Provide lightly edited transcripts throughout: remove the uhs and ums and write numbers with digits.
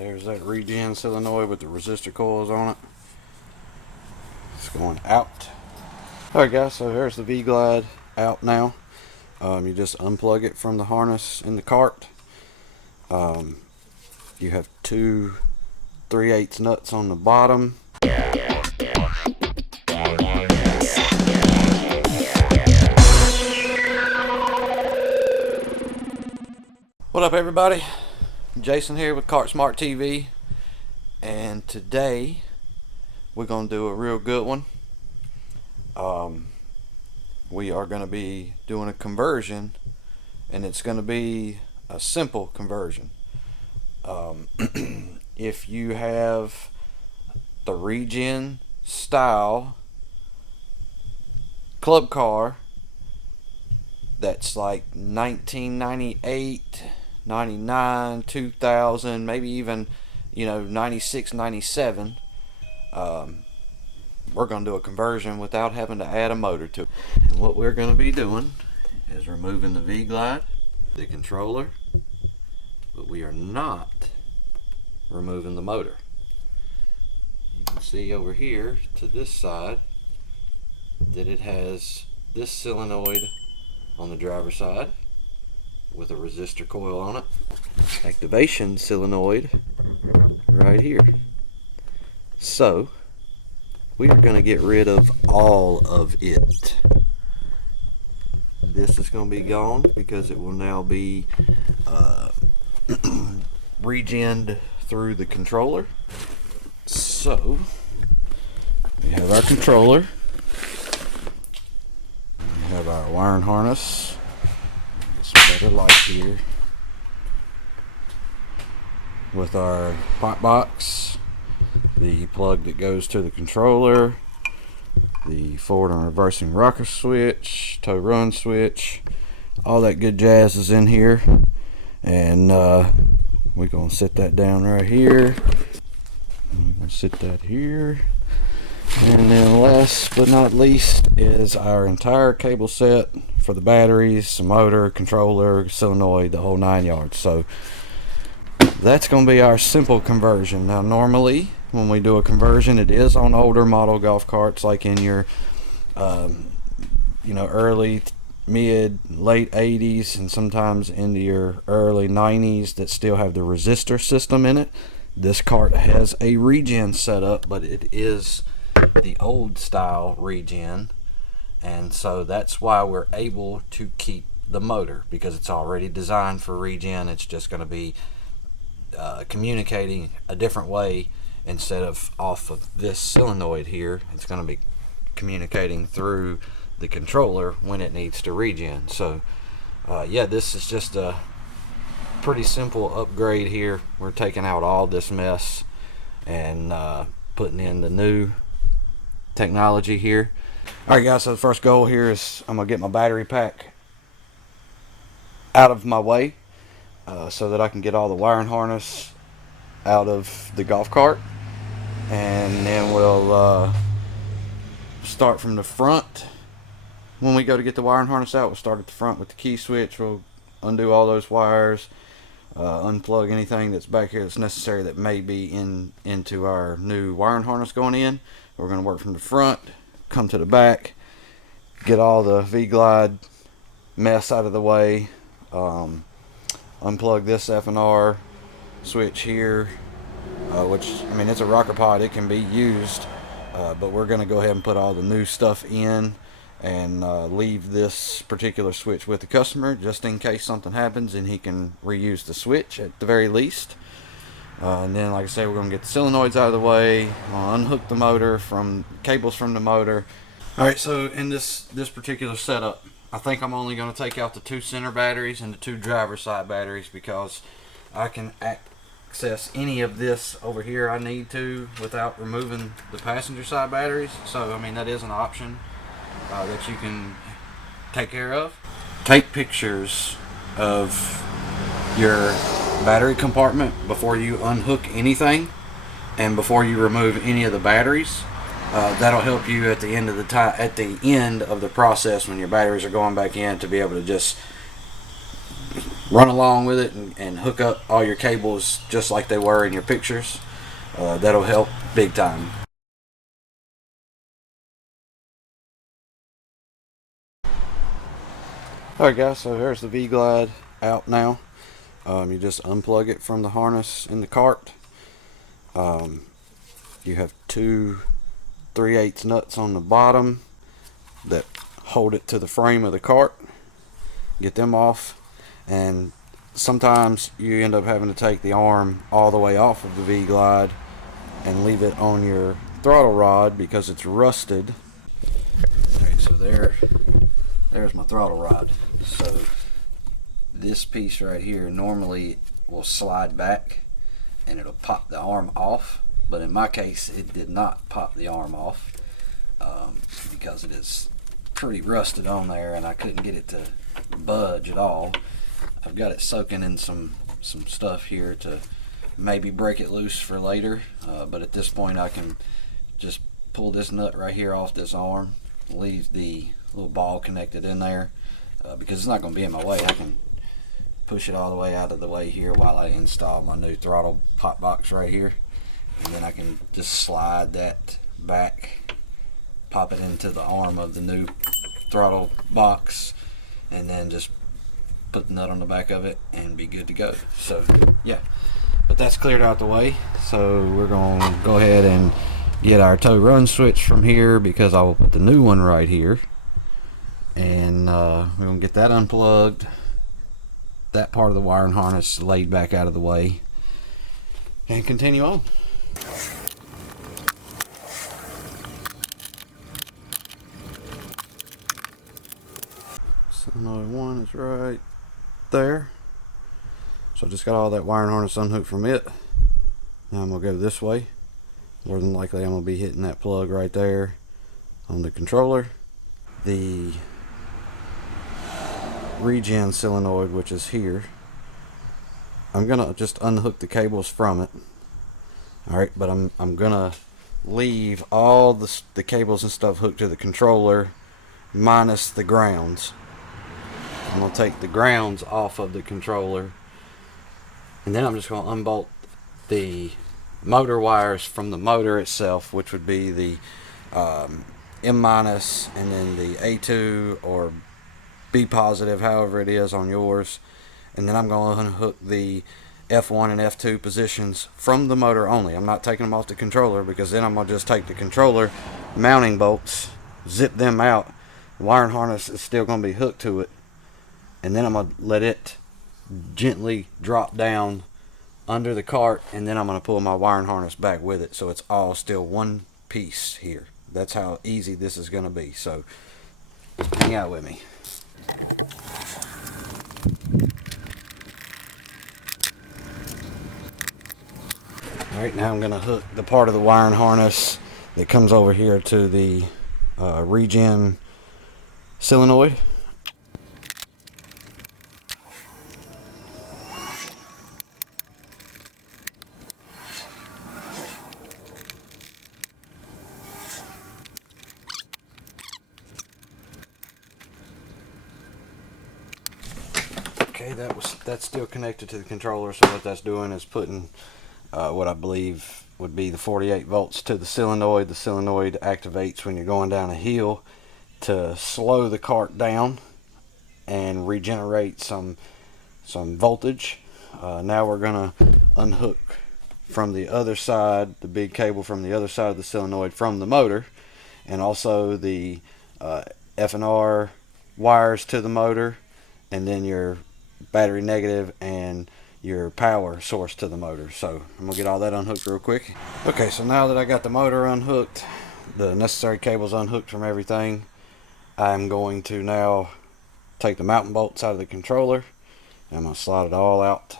There's that Regen solenoid with the resistor coils on it. It's going out. Alright guys, so there's the V-Glide out now. You just unplug it from the harness in the cart. You have two 3/8 nuts on the bottom. What up everybody? Jason here with Cart Smart TV, and today we're going to do a real good one. We are going to be doing a conversion, and it's going to be a simple conversion. If you have the Regen style club car that's like 1998, 99, 2000, maybe even 96, 97, we're going to do a conversion without having to add a motor to it. And what we're going to be doing is removing the V-Glide, the controller, but we are not removing the motor. You can see over here to this side that it has this solenoid on the driver's side with a resistor coil on it, activation solenoid right here. So we are going to get rid of all of it. This is going to be gone because it will now be regened through the controller. So we have our controller, we have our wiring harness. Better light here with our pot box, the plug that goes to the controller, the forward and reversing rocker switch, tow run switch, all that good jazz is in here. And we're gonna set that down right here. I'm gonna sit that here. And then last but not least is our entire cable set for the batteries, the motor, controller, solenoid, the whole 9 yards. So that's going to be our simple conversion. Now normally when we do a conversion, it is on older model golf carts, like in your early, mid, late 80s, and sometimes into your early 90s that still have the resistor system in it. This cart has a Regen setup, but it is the old style Regen, and so that's why we're able to keep the motor, because it's already designed for Regen. It's just going to be communicating a different way. Instead of off of this solenoid here, it's going to be communicating through the controller when it needs to Regen. So yeah, this is just a pretty simple upgrade here. We're taking out all this mess and putting in the new technology here. Alright guys, so the first goal here is I'm going to get my battery pack out of my way so that I can get all the wiring harness out of the golf cart, and then we'll start from the front. When we go to get the wiring harness out, we'll start at the front with the key switch. We'll undo all those wires, unplug anything that's back here that's necessary that may be into our new wiring harness going in. We're going to work from the front, come to the back, get all the V-Glide mess out of the way, unplug this F&R switch here, which, I mean, it's a rocker pod, it can be used, but we're going to go ahead and put all the new stuff in and leave this particular switch with the customer just in case something happens, and he can reuse the switch at the very least. And then, like I say, we're going to get the solenoids out of the way, unhook the motor from cables from the motor. Alright, so in this particular setup, I think I'm only going to take out the two center batteries and the two driver's side batteries, because I can access any of this over here I need to without removing the passenger side batteries. So, I mean, that is an option that you can take care of. Take pictures of your battery compartment before you unhook anything and before you remove any of the batteries. That'll help you at the end of the process when your batteries are going back in, to be able to just run along with it and hook up all your cables just like they were in your pictures. That'll help big time. Alright guys, so here's the V-Glide out now. You just unplug it from the harness in the cart. You have two 3/8 nuts on the bottom that hold it to the frame of the cart. Get them off, and sometimes you end up having to take the arm all the way off of the V-Glide and leave it on your throttle rod because it's rusted. Okay, so there's my throttle rod. So this piece right here normally will slide back and it'll pop the arm off, but in my case it did not pop the arm off because it is pretty rusted on there and I couldn't get it to budge at all. I've got it soaking in some stuff here to maybe break it loose for later, but at this point I can just pull this nut right here off this arm, leave the little ball connected in there because it's not going to be in my way. I can push it all the way out of the way here while I install my new throttle pop box right here, and then I can just slide that back, pop it into the arm of the new throttle box, and then just put the nut on the back of it and be good to go. So yeah, but that's cleared out the way, so we're going to go ahead and get our tow run switch from here because I will put the new one right here, and we're going to get that unplugged, that part of the wiring harness laid back out of the way, and continue on. Solenoid 1 is right there. So I just got all that wiring harness unhooked from it. Now I'm going to go this way. More than likely I'm going to be hitting that plug right there on the controller. The Regen solenoid, which is here, I'm going to just unhook the cables from it. Alright, but I'm going to leave all the cables and stuff hooked to the controller minus the grounds. I'm going to take the grounds off of the controller, and then I'm just going to unbolt the motor wires from the motor itself, which would be the M- and then the A2 or B positive, however it is on yours, and then I'm going to unhook the F1 and F2 positions from the motor only. I'm not taking them off the controller because then I'm going to just take the controller mounting bolts, zip them out. The wiring harness is still going to be hooked to it, and then I'm going to let it gently drop down under the cart, and then I'm going to pull my wiring harness back with it, so it's all still one piece here. That's how easy this is going to be, so hang out with me. Alright, now I'm going to hook the part of the wiring harness that comes over here to the Regen solenoid. Okay, that's still connected to the controller, so what that's doing is putting what I believe would be the 48 volts to the solenoid. The solenoid activates when you're going down a hill to slow the cart down and regenerate some voltage. Now we're going to unhook from the other side, the big cable from the other side of the solenoid from the motor, and also the F&R wires to the motor, and then your battery negative and your power source to the motor. So I'm gonna get all that unhooked real quick. Okay, so now that I got the motor unhooked, the necessary cables unhooked from everything, I'm going to now take the mounting bolts out of the controller, and I'm gonna slide it all out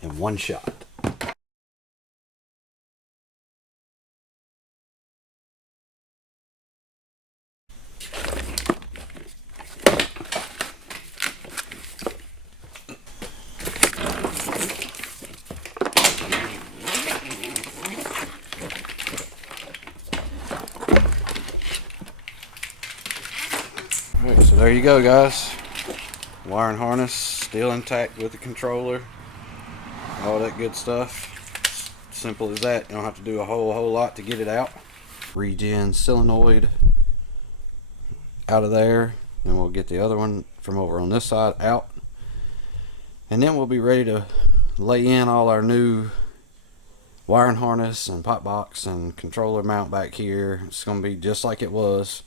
in one shot. Alright, so there you go, guys. Wiring harness still intact with the controller, all that good stuff. Simple as that. You don't have to do a whole lot to get it out. Regen solenoid out of there, and we'll get the other one from over on this side out, and then we'll be ready to lay in all our new wiring harness and pot box and controller mount back here. It's going to be just like it was.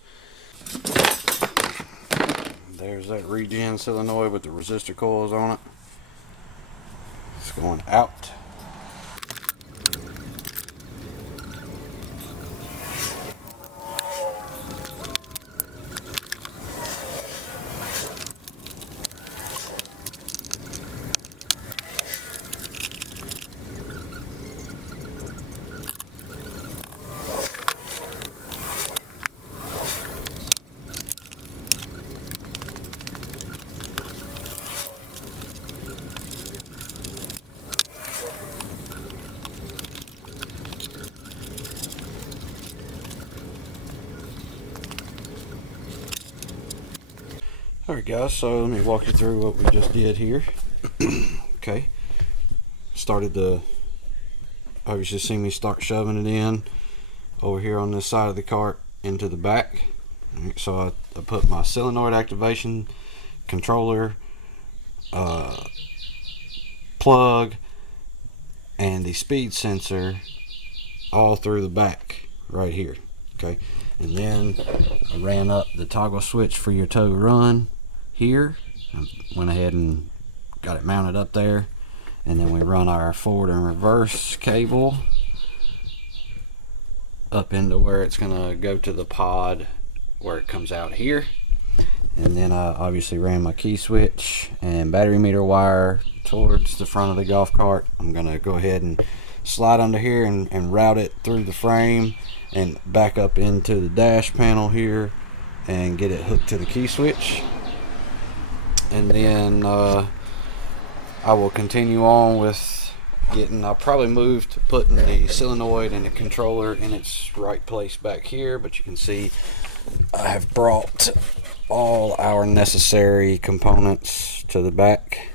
There's that Regen solenoid with the resistor coils on it. It's going out. Alright guys, so let me walk you through what we just did here. Okay, started the, obviously see me start shoving it in over here on this side of the cart into the back. Right, so I put my solenoid activation controller, plug, and the speed sensor all through the back right here. Okay, and then I ran up the toggle switch for your tow run here. I went ahead and got it mounted up there, and then we run our forward and reverse cable up into where it's gonna go to the pod where it comes out here. And then I obviously ran my key switch and battery meter wire towards the front of the golf cart. I'm gonna go ahead and slide under here and route it through the frame and back up into the dash panel here and get it hooked to the key switch. And then I will continue on with getting, I'll probably move to putting the solenoid and the controller in its right place back here, but you can see I have brought all our necessary components to the back,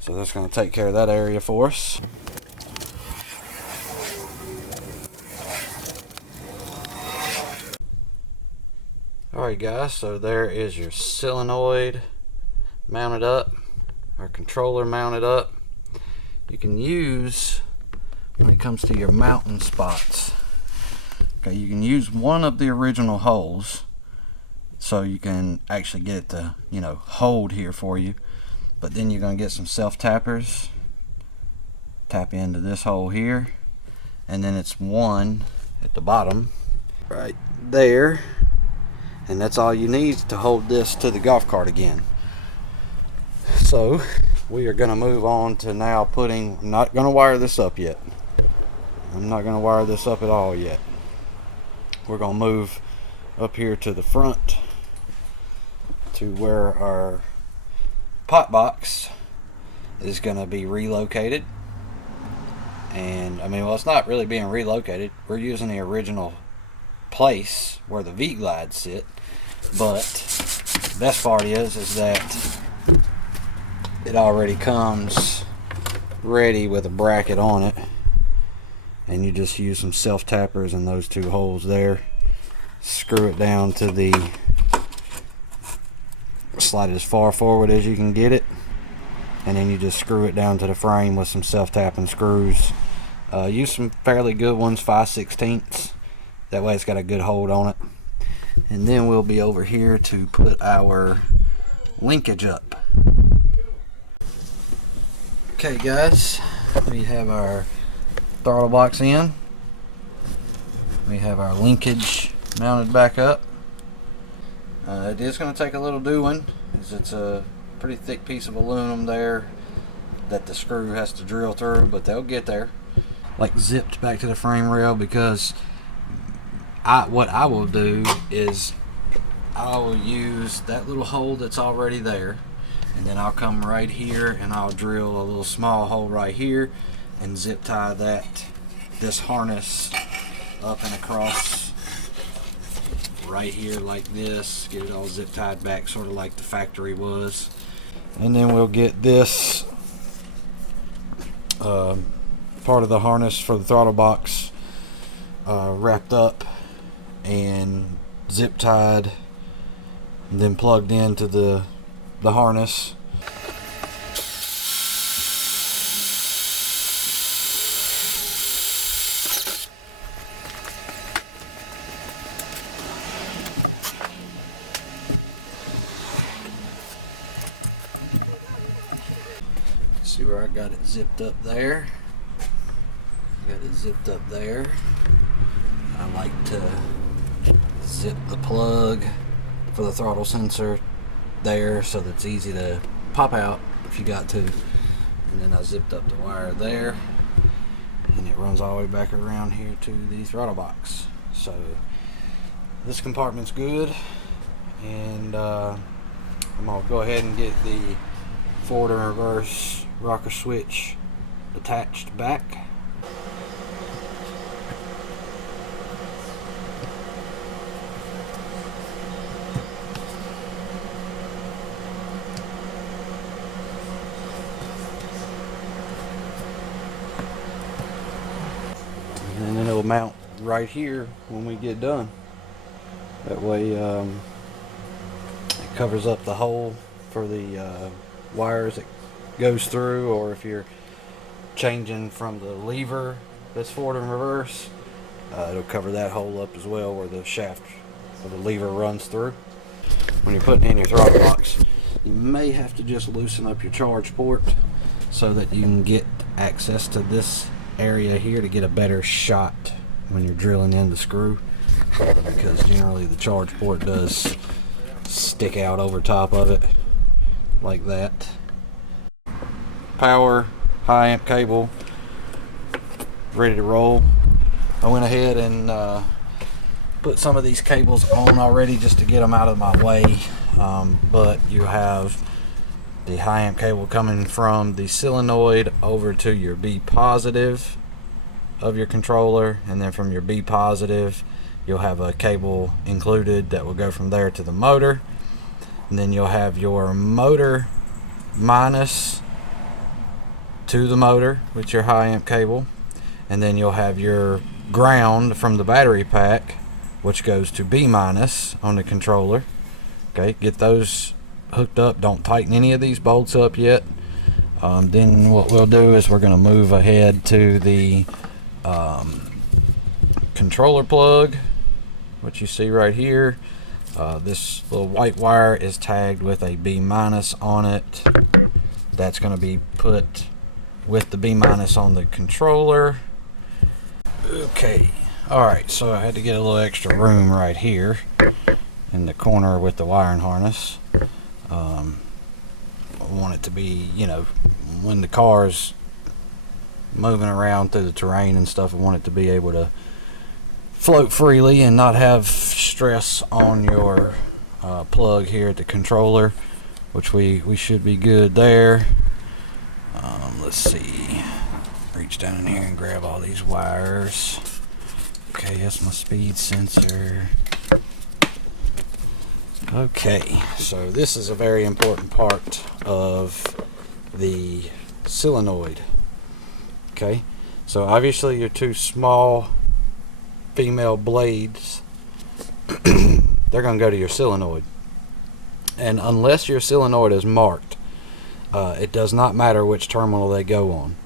so that's going to take care of that area for us. Alright guys, so there is your solenoid mounted up, our controller mounted up. You can use, when it comes to your mounting spots, okay, you can use one of the original holes so you can actually get it to, you know, hold here for you. But then you're going to get some self-tappers, tap into this hole here, and then it's one at the bottom right there. And that's all you need to hold this to the golf cart again. So we are going to move on to now putting, I'm not going to wire this up yet. I'm not going to wire this up at all yet. We're going to move up here to the front to where our pot box is going to be relocated. And I mean, well, it's not really being relocated. We're using the original place where the V-glides sit, but the best part is that it already comes ready with a bracket on it, and you just use some self-tappers in those two holes there, screw it down to the, slide it as far forward as you can get it, and then you just screw it down to the frame with some self-tapping screws. Use some fairly good ones, 5/16. That way it's got a good hold on it. And then we'll be over here to put our linkage up. Okay guys, we have our throttle box in. We have our linkage mounted back up. It is going to take a little doing, as it's a pretty thick piece of aluminum there that the screw has to drill through, but they'll get there. Like zipped back to the frame rail, because what I will do is I will use that little hole that's already there, and then I'll come right here and I'll drill a little small hole right here and zip tie this harness up and across right here like this, get it all zip tied back sort of like the factory was, And then we'll get this part of the harness for the throttle box wrapped up and zip tied and then plugged into the harness. See where I got it zipped up there? Got it zipped up there. I like to zip the plug for the throttle sensor there so that it's easy to pop out if you got to. And then I zipped up the wire there, and it runs all the way back around here to the throttle box. So this compartment's good, and I'm gonna go ahead and get the forward and reverse rocker switch attached back. And then it'll mount right here when we get done. That way it covers up the hole for the wires it goes through, or if you're changing from the lever that's forward and reverse, it'll cover that hole up as well where the shaft or the lever runs through. When you're putting in your throttle box, you may have to just loosen up your charge port so that you can get access to this area here to get a better shot when you're drilling in the screw, because generally the charge port does stick out over top of it like that. Power, high amp cable, ready to roll. I went ahead and put some of these cables on already just to get them out of my way, but you have the high amp cable coming from the solenoid over to your B positive of your controller, and then from your B positive you'll have a cable included that will go from there to the motor, and then you'll have your motor minus to the motor with your high amp cable, and then you'll have your ground from the battery pack which goes to B minus on the controller. Okay, get those hooked up. Don't tighten any of these bolts up yet. Then what we'll do is we're going to move ahead to the controller plug, which you see right here. This little white wire is tagged with a B minus on it. That's going to be put with the B minus on the controller. Okay, alright, so I had to get a little extra room right here in the corner with the wiring harness. I want it to be, you know, when the car's moving around through the terrain and stuff, I want it to be able to float freely and not have stress on your plug here at the controller, which we should be good there. Let's see, reach down in here and grab all these wires. Okay, that's my speed sensor. Okay, so this is a very important part of the solenoid. Okay, so obviously your two small female blades, they're going to go to your solenoid. And unless your solenoid is marked, it does not matter which terminal they go on.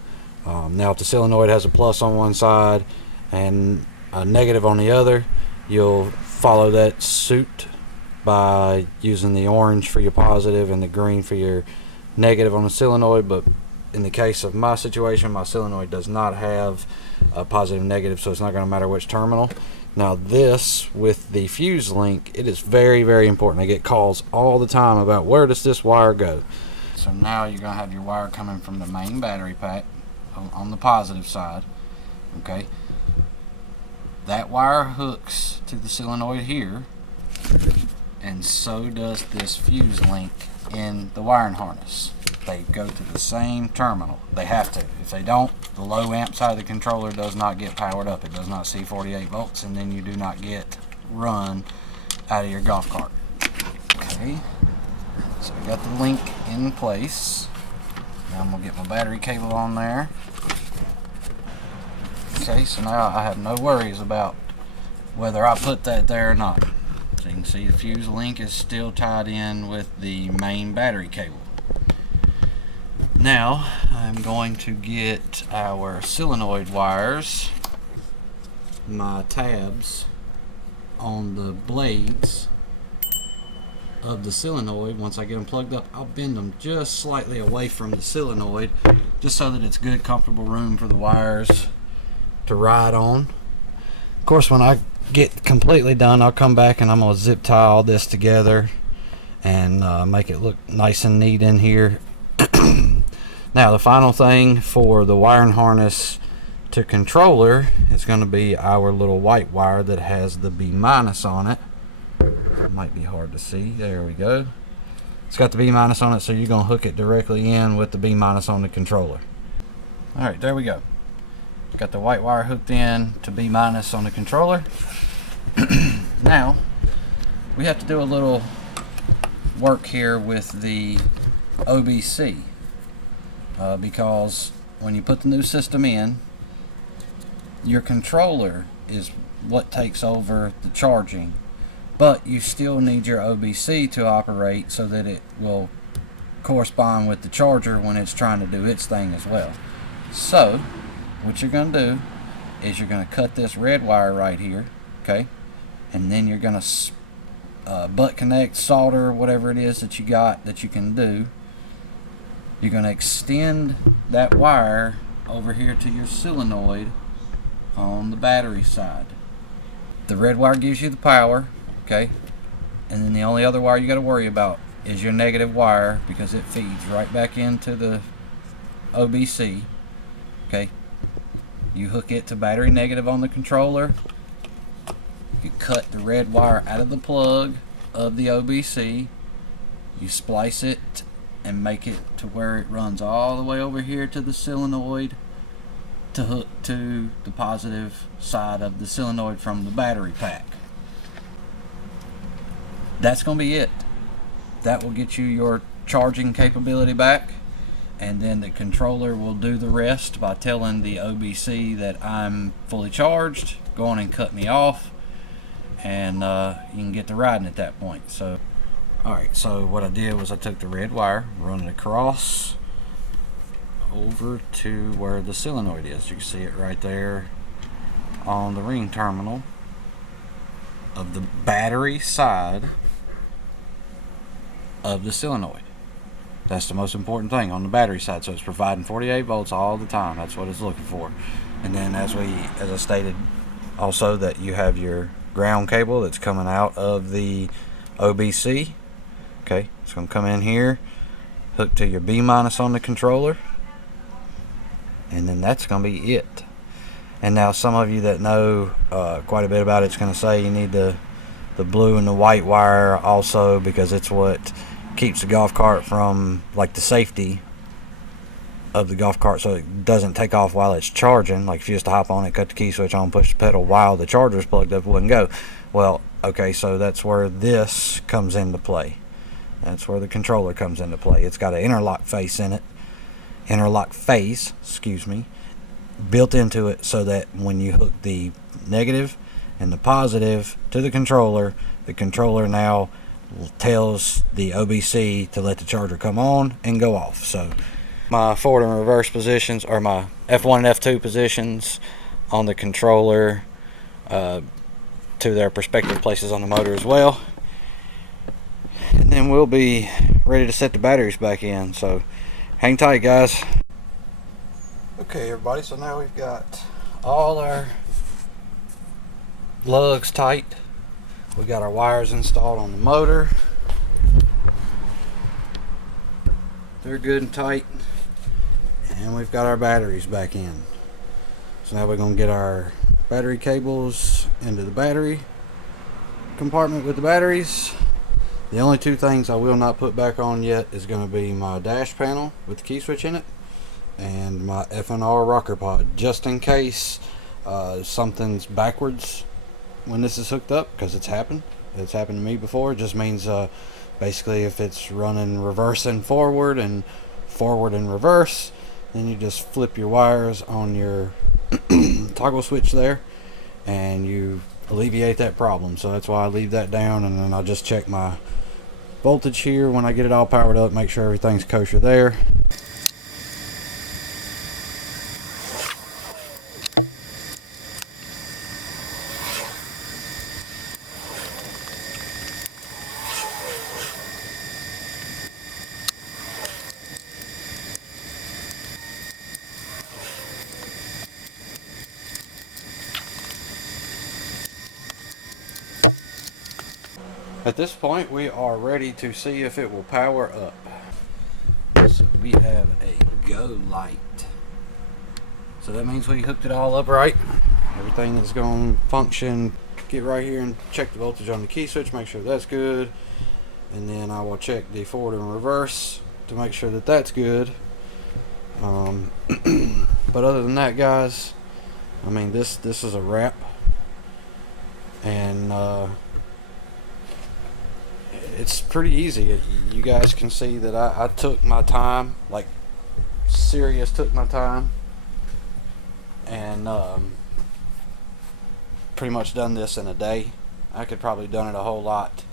Now if the solenoid has a plus on one side and a negative on the other, you'll follow that suit by using the orange for your positive and the green for your negative on the solenoid. But in the case of my situation, my solenoid does not have a positive and negative, so it's not going to matter which terminal. Now this, with the fuse link, it is very, very important. I get calls all the time about where does this wire go. So now you're going to have your wire coming from the main battery pack on the positive side. Okay, that wire hooks to the solenoid here, and so does this fuse link in the wiring harness. They go to the same terminal. They have to. If they don't, the low amp side of the controller does not get powered up. It does not see 48 volts, and then you do not get run out of your golf cart. Okay, So we got the link in place. Now I'm gonna get my battery cable on there. Okay, so now I have no worries about whether I put that there or not. So you can see the fuse link is still tied in with the main battery cable. Now I'm going to get our solenoid wires, my tabs on the blades of the solenoid. Once I get them plugged up, I'll bend them just slightly away from the solenoid, just so that it's good, comfortable room for the wires to ride on. Of course, when I get completely done, I'll come back and I'm going to zip tie all this together and make it look nice and neat in here. Now the final thing for the wiring harness to controller is going to be our little white wire that has the B- on it. It might be hard to see. There we go. It's got the B- on it, so you're going to hook it directly in with the B- on the controller. Alright, there we go. Got the white wire hooked in to B- on the controller. Now we have to do a little work here with the OBC, because when you put the new system in, your controller is what takes over the charging, but you still need your OBC to operate so that it will correspond with the charger when it's trying to do its thing as well. So what you're going to do is you're going to cut this red wire right here, okay, and then you're going to butt connect, solder, whatever it is that you got that you can do. You're going to extend that wire over here to your solenoid on the battery side. The red wire gives you the power, okay, and then the only other wire you got to worry about is your negative wire, because it feeds right back into the OBC. Okay, you hook it to battery negative on the controller. You cut the red wire out of the plug of the OBC, you splice it and make it to where it runs all the way over here to the solenoid to hook to the positive side of the solenoid from the battery pack. That's going to be it. That will get you your charging capability back, and then the controller will do the rest by telling the OBC that I'm fully charged, go on and cut me off, and you can get to riding at that point. So alright, so what I did was I took the red wire, run it across over to where the solenoid is. You can see it right there on the ring terminal of the battery side of the solenoid. That's the most important thing on the battery side, so it's providing 48 volts all the time. That's what it's looking for. And then as I stated also, that you have your ground cable that's coming out of the OBC. Okay, it's going to come in here, hook to your B- on the controller, and then that's going to be it. And now some of you that know quite a bit about it's going to say you need the blue and the white wire also, because it's what keeps the golf cart from, like, the safety of the golf cart, so it doesn't take off while it's charging. Like if you used to hop on it, cut the key switch on, push the pedal while the charger's plugged up, it wouldn't go. Well, okay, so that's where this comes into play. That's where the controller comes into play. It's got an interlock phase in it, excuse me, built into it, so that when you hook the negative and the positive to the controller now tells the OBC to let the charger come on and go off. So my forward and reverse positions, or my F1 and F2 positions on the controller, to their respective places on the motor as well. And then we'll be ready to set the batteries back in, so hang tight, guys. Okay everybody, so now we've got all our lugs tight. We got our wires installed on the motor. They're good and tight, and we've got our batteries back in. So now we're going to get our battery cables into the battery compartment with the batteries. The only two things I will not put back on yet is going to be my dash panel with the key switch in it, and my FNR rocker pod, just in case something's backwards when this is hooked up, because it's happened. It's happened to me before. It just means basically if it's running reverse and forward and reverse, then you just flip your wires on your toggle switch there and you alleviate that problem. So that's why I leave that down, and then I'll just check my voltage here when I get it all powered up, make sure everything's kosher there. At this point, we are ready to see if it will power up. So we have a go light. So that means we hooked it all up right. Everything is going to function. Get right here and check the voltage on the key switch, make sure that's good. And then I will check the forward and reverse to make sure that that's good. But other than that, guys, I mean, this is a wrap. And it's pretty easy. You guys can see that I took my time, like serious took my time, and pretty much done this in a day. I could probably done it a whole lot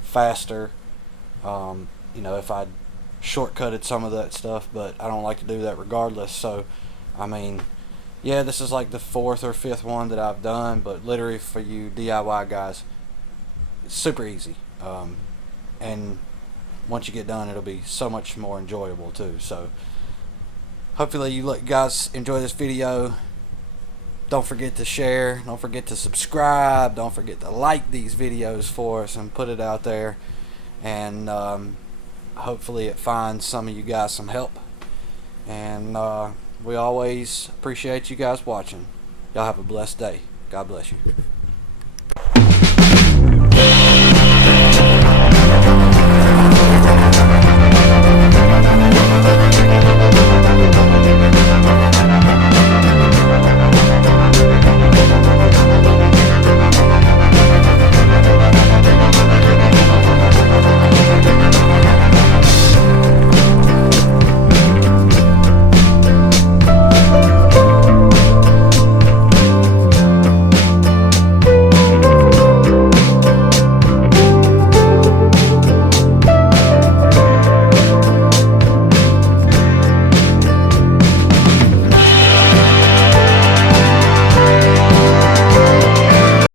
faster, you know, if I'd shortcutted some of that stuff, but I don't like to do that regardless. So I mean, yeah, this is like the 4th or 5th one that I've done, but literally for you DIY guys, it's super easy. And once you get done, it'll be so much more enjoyable too. So hopefully you guys enjoy this video. Don't forget to share, don't forget to subscribe, don't forget to like these videos for us and put it out there, and hopefully it finds some of you guys some help. And we always appreciate you guys watching. Y'all have a blessed day. God bless you.